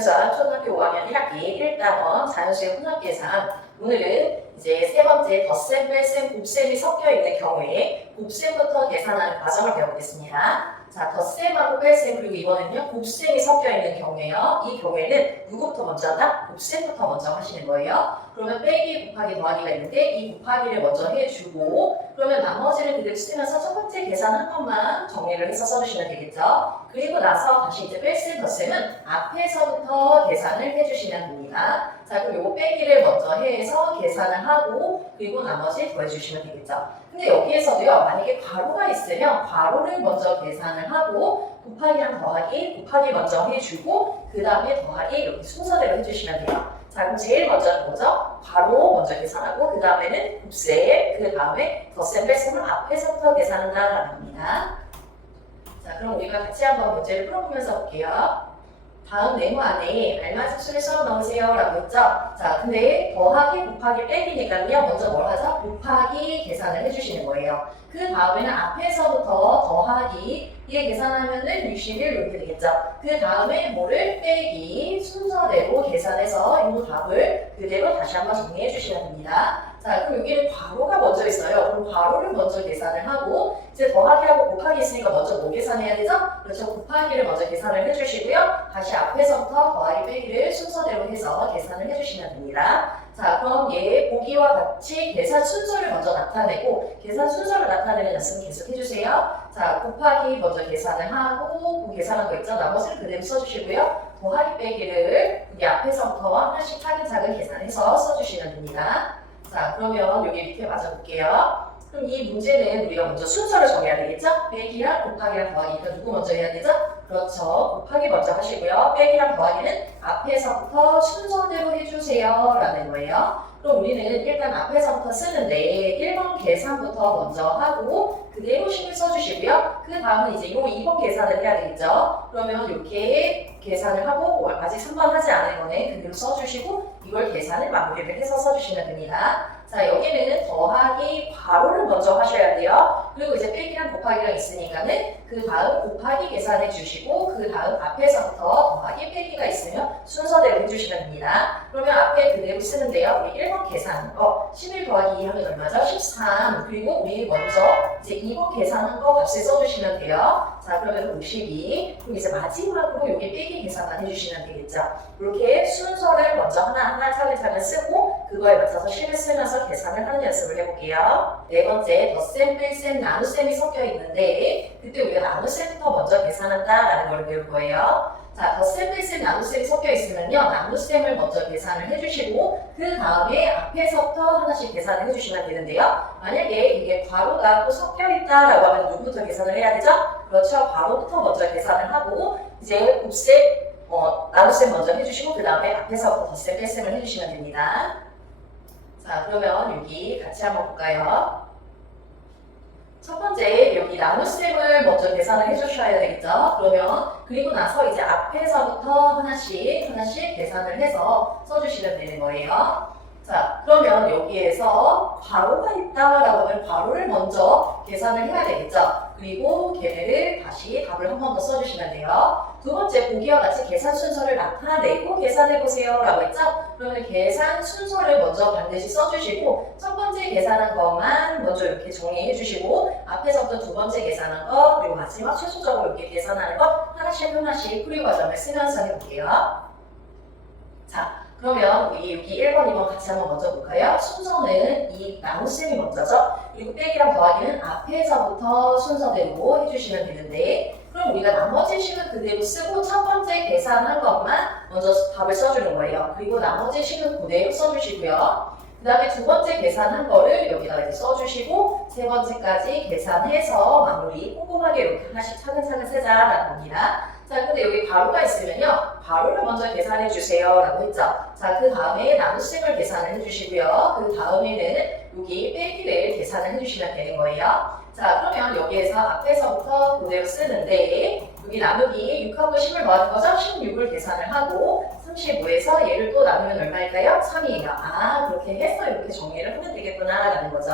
2024 초등학교 5학년 1학기 1단원 자연수의 혼합계산. 오늘은 이제 세 번째 덧셈, 뺄셈, 곱셈이 섞여 있는 경우에 곱셈부터 계산하는 과정을 배워보겠습니다. 자, 덧셈하고 뺄셈, 그리고 이번에는요, 곱셈이 섞여 있는 경우예요. 이 경우에는 누구부터 먼저 한다? 곱셈부터 먼저 하시는 거예요. 그러면 빼기, 곱하기, 더하기가 있는데 이 곱하기를 먼저 해주고, 그러면 나머지를 그대로 쓰면서 첫 번째 계산 한 것만 정리를 해서 써주시면 되겠죠. 그리고 나서 다시 이제 뺄셈, 덧셈은 앞에서부터 계산을 해주시면 됩니다. 자, 그럼 요 빼기를 먼저 해서 계산을 하고, 그리고 나머지 더해주시면 되겠죠. 근데 여기에서도요, 만약에 괄호가 있으면 괄호를 먼저 계산을 하고, 곱하기랑 더하기, 곱하기 먼저 해주고, 그 다음에 더하기 이렇게 순서대로 해주시면 돼요. 자, 그럼 제일 먼저는 뭐죠? 괄호 먼저 계산하고, 그 다음에는 곱셈, 그 다음에 덧셈, 뺄셈을 앞에서부터 계산한다라는 겁니다. 자, 그럼 우리가 같이 한번 문제를 풀어보면서 볼게요. 다음 네모 안에 알맞은 수를 써 넣으세요 라고 했죠. 자, 근데 더하기, 곱하기, 빼기니까요. 먼저 뭘 하죠? 곱하기 계산을 해주시는 거예요. 그 다음에는 앞에서부터 더하기, 이게 계산하면은 61 이렇게 되겠죠. 그 다음에 뭐를 빼기, 순서대로 계산해서 이 답을 그대로 다시 한번 정리해 주시면 됩니다. 자, 그럼 여기는 괄호가 먼저 있어요. 그럼 괄호를 먼저 계산을 하고, 이제 더하기하고 곱하기 있으니까 먼저 뭐 계산해야 되죠? 그렇죠. 곱하기를 먼저 계산을 해주시고요. 다시 앞에서부터 더하기 빼기를 순서대로 해서 계산을 해주시면 됩니다. 자, 그럼 얘 보기와 같이 계산 순서를 먼저 나타내고, 계산 순서를 나타내는 연습 계속 해주세요. 자, 곱하기 먼저 계산을 하고, 그 계산한 거 있죠? 나머지를 그대로 써주시고요. 더하기 빼기를 여기 앞에서부터 하나씩 차근차근 계산해서 써주시면 됩니다. 자, 그러면 여기 밑에 맞아볼게요. 그럼 이 문제는 우리가 먼저 순서를 정해야 되겠죠? 빼기랑 곱하기랑 더하기니까 누구 먼저 해야 되죠? 그렇죠. 곱하기 먼저 하시고요. 빼기랑 더하기는 앞에서부터 순서대로 해주세요 라는 거예요. 그럼 우리는 일단 앞에서부터 쓰는데 1번 계산부터 먼저 하고 그대로 식을 써주시고요. 그 다음은 이제 요 2번 계산을 해야 되겠죠? 그러면 이렇게 계산을 하고 아직 3번 하지 않은 거는 그대로 써주시고 이걸 계산을 마무리를 해서 써주시면 됩니다. 자, 여기는 더하기 괄호를 먼저 하셔야 돼요. 그리고 이제 빼기랑 곱하기랑 있으니까는 그 다음 곱하기 계산해 주시고 그 다음 앞에서부터 더하기 빼기가 있으면 순서대로 해주시면 됩니다. 그러면 앞에 그대로 쓰는데요. 우리 1번 계산한 거 11 더하기 2 하면 얼마죠? 13. 그리고 우리 먼저 이제 2번 계산한 거 값을 써주시면 돼요. 자, 그러면 52. 그럼 이제 마지막으로 여기 빼기 계산만 해주시면 되겠죠. 이렇게 순서를 먼저 하나하나 차근차근 쓰고 그거에 맞춰서 식을 쓰면서 계산을 하는 연습을 해볼게요. 네 번째, 덧셈, 뺄셈, 나눗셈이 섞여 있는데 그때 우리가 나눗셈부터 먼저 계산한다라는 걸 배울 거예요. 자, 덧셈, 뺄셈, 나눗셈이 섞여 있으면요. 나눗셈을 먼저 계산을 해주시고 그 다음에 앞에서부터 하나씩 계산을 해주시면 되는데요. 만약에 이게 괄호가 또 섞여 있다라고 하면 누구부터 계산을 해야 되죠? 그렇죠. 괄호부터 먼저 계산을 하고 이제 곱셈, 나눗셈 먼저 해주시고 그 다음에 앞에서부터 덧셈, 뺄셈을 해주시면 됩니다. 자, 그러면 여기 같이 한번 볼까요? 첫 번째, 여기 나눗셈을 먼저 계산을 해주셔야 되겠죠? 그러면, 그리고 나서 이제 앞에서부터 하나씩 계산을 해서 써주시면 되는 거예요. 자, 그러면 여기에서 괄호가 있다라고 하면 괄호를 먼저 계산을 해야 되겠죠? 그리고 걔네를 다시 답을 한 번 더 써주시면 돼요. 두 번째, 보기와 같이 계산 순서를 나타내고 계산해보세요 라고 했죠? 그러면 계산 순서를 먼저 반드시 써주시고 첫 번째 계산한 것만 먼저 이렇게 정리해주시고 앞에서부터 두 번째 계산한 거 그리고 마지막 최종적으로 이렇게 계산하는 거 하나씩 풀이 과정을 쓰면서 해볼게요. 자, 그러면 우리 여기 1번, 2번 같이 한번 먼저 볼까요? 순서는 이 나눗셈이 먼저죠. 그리고 빼기랑 더하기는 앞에서부터 순서대로 해주시면 되는데 그럼 우리가 나머지 식은 그대로 쓰고 첫 번째 계산한 것만 먼저 답을 써주는 거예요. 그리고 나머지 식은 그대로 써주시고요. 그 다음에 두 번째 계산한 거를 여기다 이제 써주시고 세 번째까지 계산해서 마무리 꼼꼼하게 이렇게 하나씩 차근차근 세자라는 겁니다. 자, 근데 여기 괄호가 있으면요. 괄호를 먼저 계산해 주세요 라고 했죠. 자, 그 다음에 나눗셈을 계산을 해주시고요. 그 다음에는 여기 빼기를 계산을 해주시면 되는 거예요. 자, 그러면 여기에서 앞에서부터 그대로 쓰는데 여기 나누기 6하고 10을 더하는 거죠? 16을 계산을 하고 35에서 얘를 또 나누면 얼마일까요? 3이에요. 아, 그렇게 해서 이렇게 정리를 하면 되겠구나 라는 거죠.